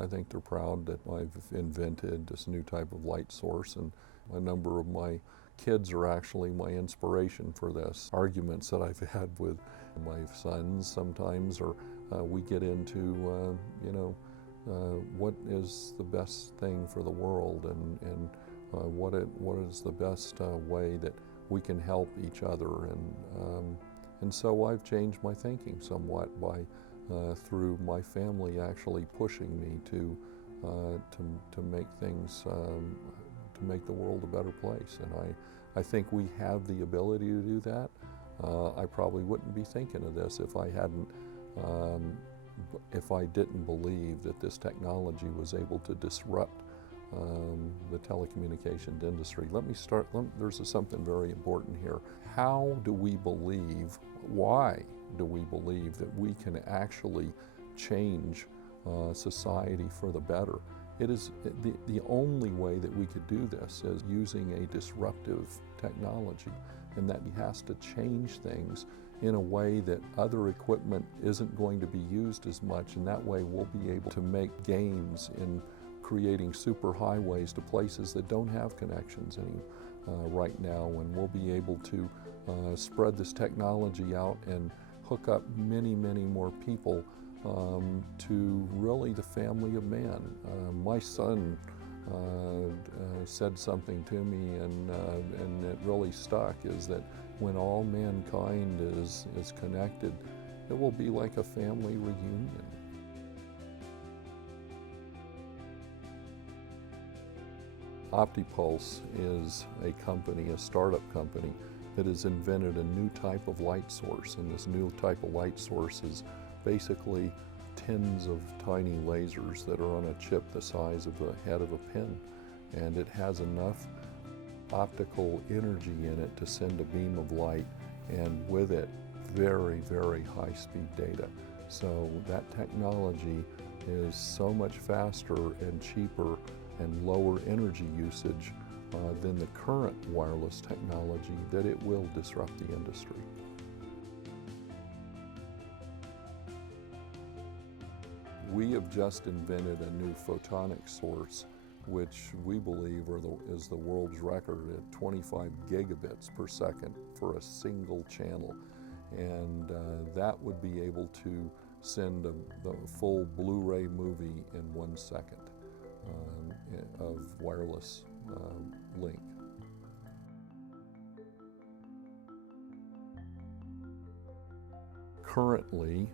I think they're proud that I've invented this new type of light source, and a number of my kids are actually my inspiration for this. Arguments that I've had with my sons sometimes, or we get into, what is the best thing for the world, and what is the best way that we can help each other, and so I've changed my thinking somewhat by through my family actually pushing me to make things to make the world a better place, and I think we have the ability to do that. I probably wouldn't be thinking of this if I didn't believe that this technology was able to disrupt the telecommunications industry. There's something very important here. How do we believe, why do we believe that we can actually change society for the better? It is the only way that we could do this is using a disruptive technology, and that has to change things in a way that other equipment isn't going to be used as much, and that way we'll be able to make gains in creating super highways to places that don't have connections right now, and we'll be able to spread this technology out and hook up many, many more people to really the family of man. My son said something to me, and it really stuck, is that when all mankind is connected, it will be like a family reunion. Optipulse is a company, a startup company, that has invented a new type of light source, and this new type of light source is basically tens of tiny lasers that are on a chip the size of the head of a pin, and it has enough optical energy in it to send a beam of light, and with it very, very high-speed data. So that technology is so much faster and cheaper and lower energy usage than the current wireless technology that it will disrupt the industry. We have just invented a new photonic source, which we believe is the world's record at 25 gigabits per second for a single channel. And that would be able to send the full Blu-ray movie in 1 second of wireless link. Currently,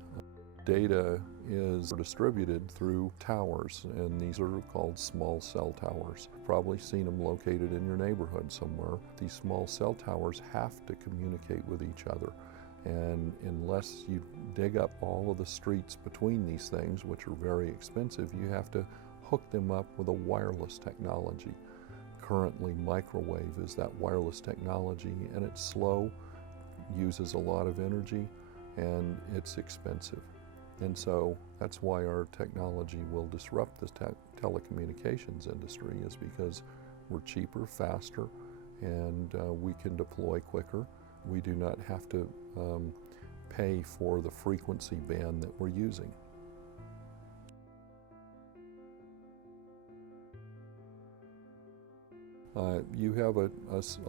data is distributed through towers, and these are called small cell towers. You've probably seen them located in your neighborhood somewhere. These small cell towers have to communicate with each other, and unless you dig up all of the streets between these things, which are very expensive, you have to hook them up with a wireless technology. Currently, microwave is that wireless technology, and it's slow, uses a lot of energy, and it's expensive. And so that's why our technology will disrupt the telecommunications industry, is because we're cheaper, faster, and we can deploy quicker. We do not have to pay for the frequency band that we're using. You have a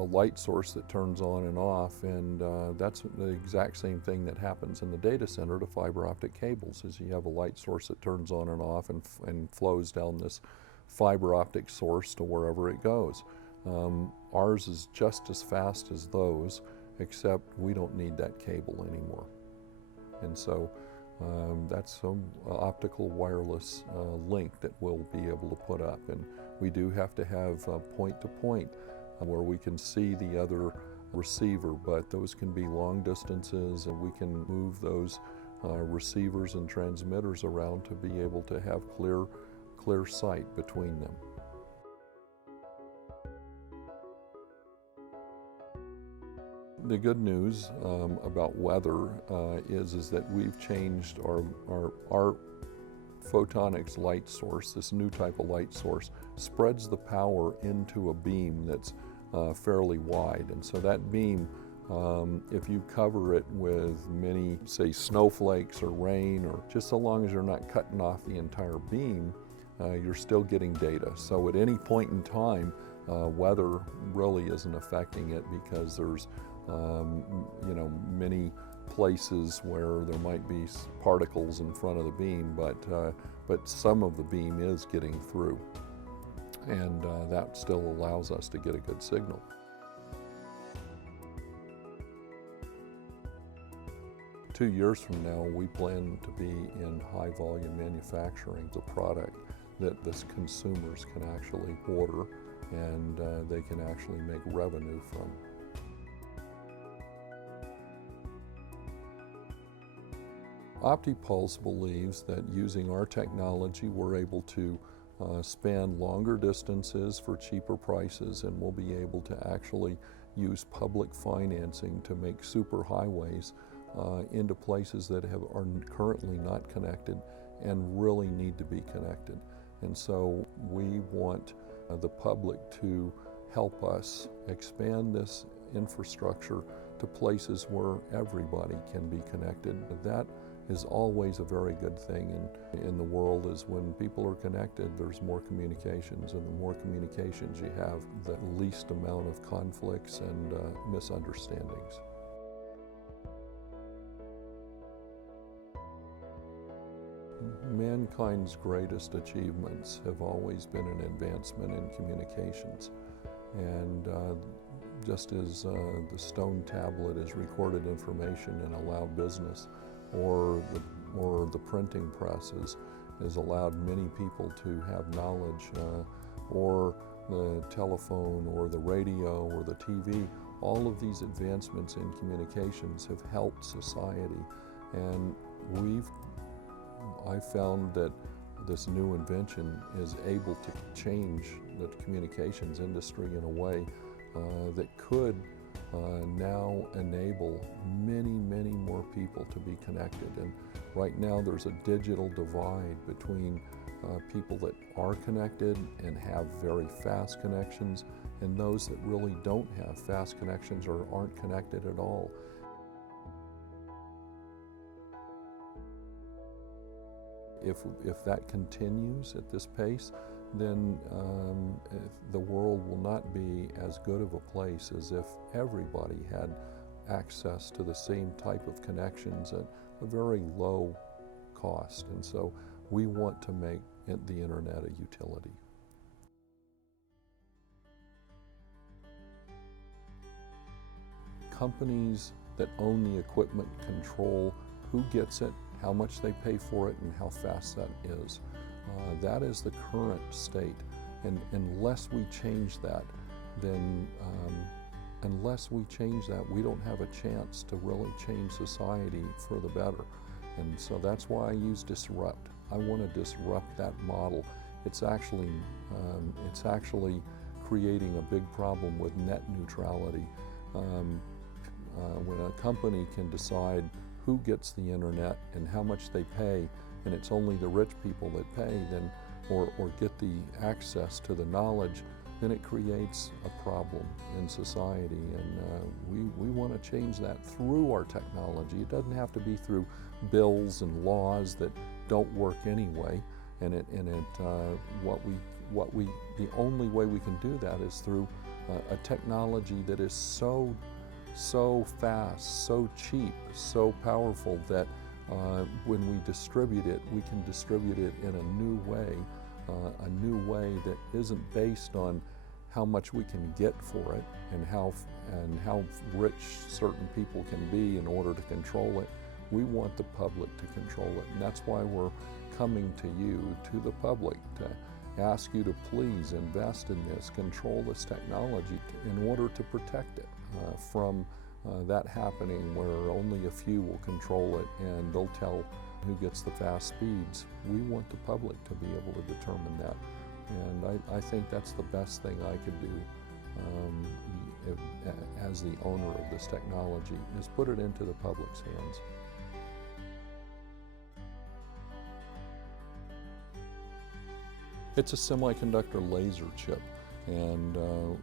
light source that turns on and off, and that's the exact same thing that happens in the data center to fiber optic cables. Is you have a light source that turns on and off and flows down this fiber optic source to wherever it goes. Ours is just as fast as those, except we don't need that cable anymore. And so that's some optical wireless link that we'll be able to put up. And we do have to have point-to-point where we can see the other receiver, but those can be long distances, and we can move those receivers and transmitters around to be able to have clear sight between them. The good news about weather is that we've changed our photonics light source. This new type of light source spreads the power into a beam that's fairly wide. And so that beam, if you cover it with many, say, snowflakes or rain, or just so long as you're not cutting off the entire beam, you're still getting data. So at any point in time, weather really isn't affecting it, because there's many places where there might be particles in front of the beam, but some of the beam is getting through, and that still allows us to get a good signal. Two years from now, we plan to be in high volume manufacturing the product that the consumers can actually order, and they can actually make revenue from. Optipulse believes that using our technology, we're able to span longer distances for cheaper prices, and we'll be able to actually use public financing to make superhighways into places that are currently not connected and really need to be connected. And so we want the public to help us expand this infrastructure to places where everybody can be connected. That is always a very good thing in the world. Is when people are connected, there's more communications, and the more communications you have, the least amount of conflicts and misunderstandings. Mankind's greatest achievements have always been an advancement in communications. And just as the stone tablet is recorded information and allowed business, or the printing press has allowed many people to have knowledge, or the telephone or the radio or the TV, all of these advancements in communications have helped society. And I found that this new invention is able to change the communications industry in a way that could now enable many, many more people to be connected. And right now there's a digital divide between people that are connected and have very fast connections, and those that really don't have fast connections or aren't connected at all. If that continues at this pace, then the world will not be as good of a place as if everybody had access to the same type of connections at a very low cost. And so we want to make the internet a utility. Companies that own the equipment control who gets it, how much they pay for it, and how fast that is. That is the current state, and unless we change that, then we don't have a chance to really change society for the better. And so that's why I use disrupt. I want to disrupt that model. It's actually creating a big problem with net neutrality. When a company can decide who gets the internet and how much they pay, and it's only the rich people that pay, then or get the access to the knowledge, then it creates a problem in society. And we want to change that through our technology. It doesn't have to be through bills and laws that don't work anyway. The only way we can do that is through a technology that is so fast, so cheap, so powerful that when we distribute it, we can distribute it in a new way that isn't based on how much we can get for it and how rich certain people can be in order to control it. We want the public to control it, and that's why we're coming to you, to the public, to ask you to please invest in this, control this technology in order to protect it from that happening where only a few will control it and they'll tell who gets the fast speeds. We want the public to be able to determine that. And I think that's the best thing I could do as the owner of this technology, is put it into the public's hands. It's a semiconductor laser chip, and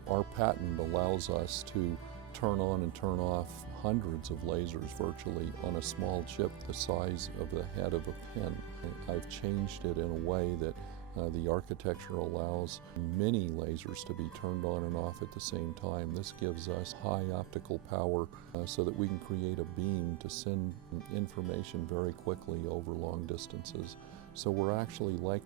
our patent allows us to turn on and turn off hundreds of lasers virtually on a small chip the size of the head of a pin. I've changed it in a way that The architecture allows many lasers to be turned on and off at the same time. This gives us high optical power so that we can create a beam to send information very quickly over long distances. So we're actually like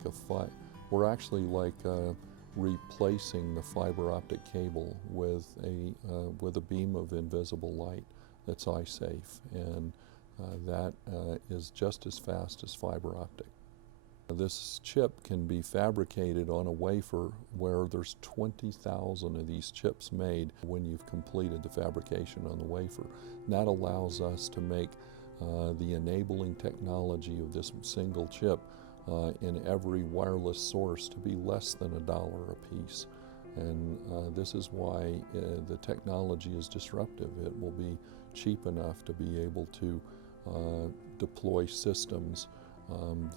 replacing the fiber optic cable with a beam of invisible light that's eye safe, and that is just as fast as fiber optic. This chip can be fabricated on a wafer where there's 20,000 of these chips made when you've completed the fabrication on the wafer. And that allows us to make the enabling technology of this single chip in every wireless source to be less than $1 a piece. And this is why the technology is disruptive. It will be cheap enough to be able to deploy systems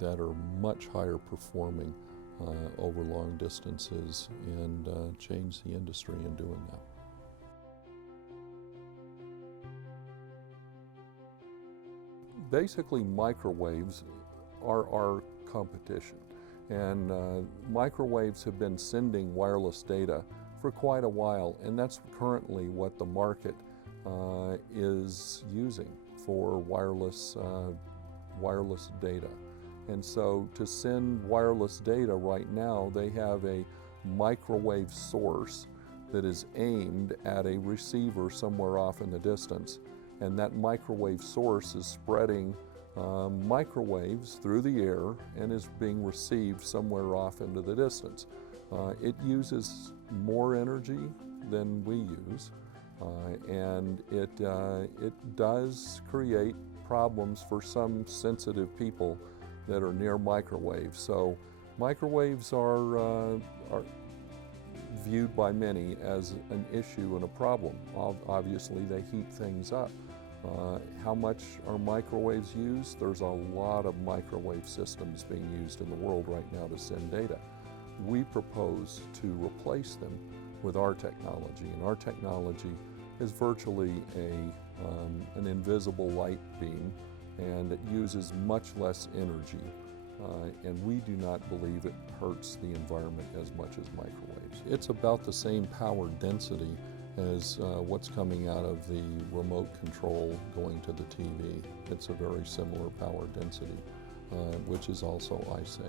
that are much higher performing over long distances, and change the industry in doing that. Basically, microwaves are our competition, and microwaves have been sending wireless data for quite a while, and that's currently what the market is using for wireless data. And so to send wireless data right now, they have a microwave source that is aimed at a receiver somewhere off in the distance, and that microwave source is spreading microwaves through the air and is being received somewhere off into the distance. It uses more energy than we use, and it does create problems for some sensitive people that are near microwaves. So microwaves are viewed by many as an issue and a problem. Obviously, they heat things up. How much are microwaves used? There's a lot of microwave systems being used in the world right now to send data. We propose to replace them with our technology, and our technology is virtually an invisible light beam, and it uses much less energy, and we do not believe it hurts the environment as much as microwaves. It's about the same power density as what's coming out of the remote control going to the TV. It's a very similar power density, which is also eye safe.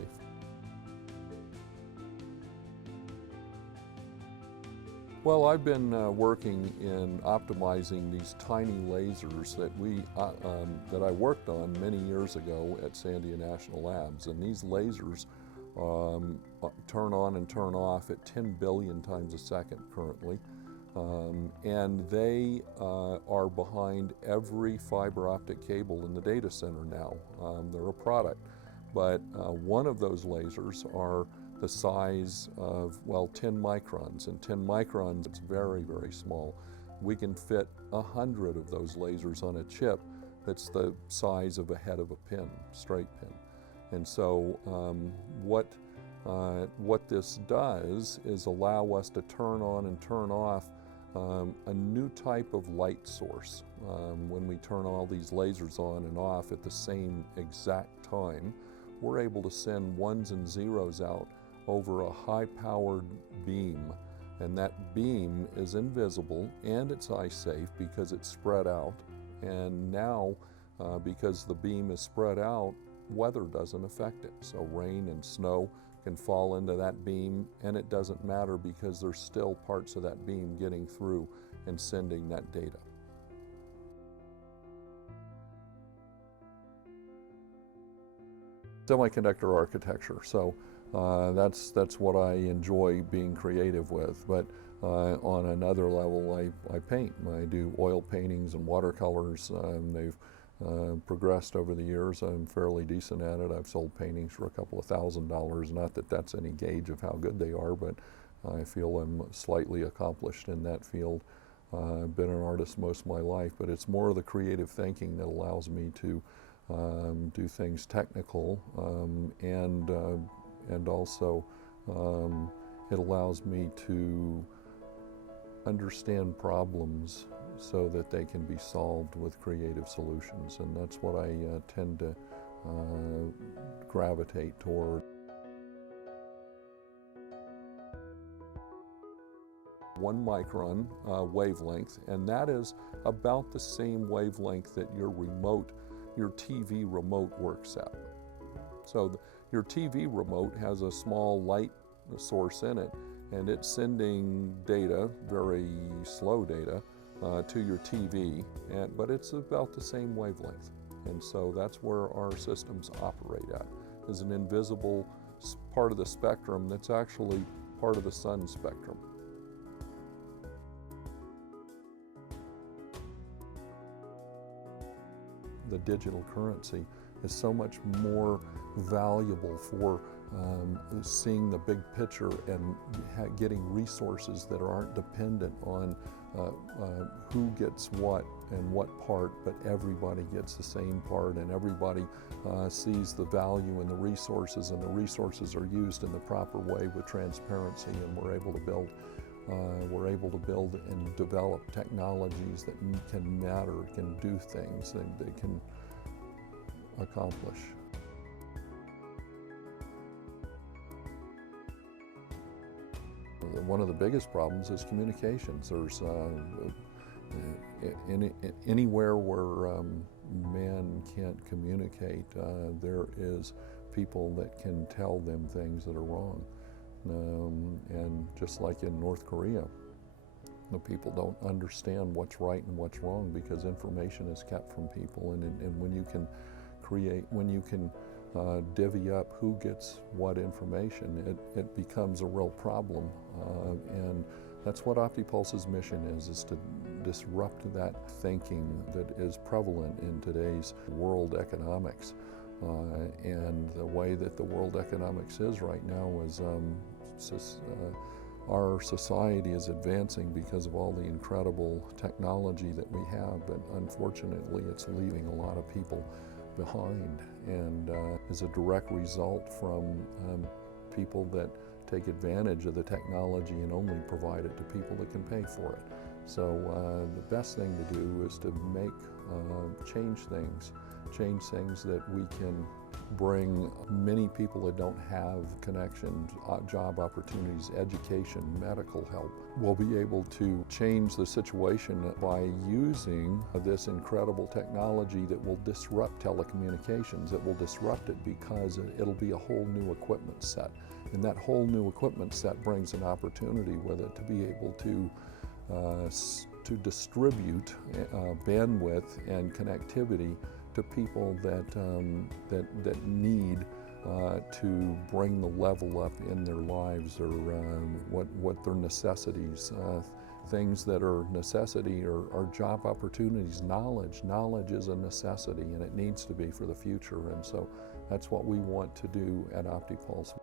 Well, I've been working in optimizing these tiny lasers that I worked on many years ago at Sandia National Labs, and these lasers turn on and turn off at 10 billion times a second currently, and they are behind every fiber optic cable in the data center now. They're a product, but one of those lasers are the size of, well, 10 microns, and 10 microns, it's very, very small. We can fit 100 of those lasers on a chip that's the size of a head of a pin, straight pin. And so what this does is allow us to turn on and turn off a new type of light source. When we turn all these lasers on and off at the same exact time, we're able to send ones and zeros out over a high-powered beam, and that beam is invisible and it's eye safe because it's spread out. And now, because the beam is spread out, weather doesn't affect it. So rain and snow can fall into that beam, and it doesn't matter because there's still parts of that beam getting through and sending that data. Semiconductor architecture. So that's what I enjoy being creative with. But on another level, I paint. I do oil paintings and watercolors. They've progressed over the years. I'm fairly decent at it. I've sold paintings for a couple of $1,000s. Not that that's any gauge of how good they are, but I feel I'm slightly accomplished in that field. I've been an artist most of my life, but it's more of the creative thinking that allows me to do things technical, and also it allows me to understand problems so that they can be solved with creative solutions, and that's what I tend to gravitate toward. 1 micron wavelength, and that is about the same wavelength that your TV remote works at. So your TV remote has a small light source in it, and it's sending data, very slow data, to your TV, but it's about the same wavelength. And so that's where our systems operate at, is an invisible part of the spectrum that's actually part of the sun spectrum. The digital currency is so much more valuable for seeing the big picture and getting resources that aren't dependent on who gets what and what part, but everybody gets the same part, and everybody sees the value in the resources, and the resources are used in the proper way with transparency, and we're able to build and develop technologies that can matter, can do things, and they can accomplish. One of the biggest problems is communications. There's anywhere where man can't communicate, there is people that can tell them things that are wrong. And just like in North Korea, the people don't understand what's right and what's wrong because information is kept from people. And when you can divvy up who gets what information, it becomes a real problem. And that's what Optipulse's mission is to disrupt that thinking that is prevalent in today's world economics. And the way that the world economics is right now is our society is advancing because of all the incredible technology that we have, but unfortunately it's leaving a lot of people behind, and is a direct result from people that take advantage of the technology and only provide it to people that can pay for it. So the best thing to do is to change things that we can bring many people that don't have connections, job opportunities, education, medical help. We'll be able to change the situation by using this incredible technology that will disrupt telecommunications. It will disrupt it because it'll be a whole new equipment set. And that whole new equipment set brings an opportunity with it to be able to distribute bandwidth and connectivity to people that need to bring the level up in their lives, or what their necessities. Things that are necessity are job opportunities, knowledge. Knowledge is a necessity, and it needs to be for the future. And so that's what we want to do at Optipulse.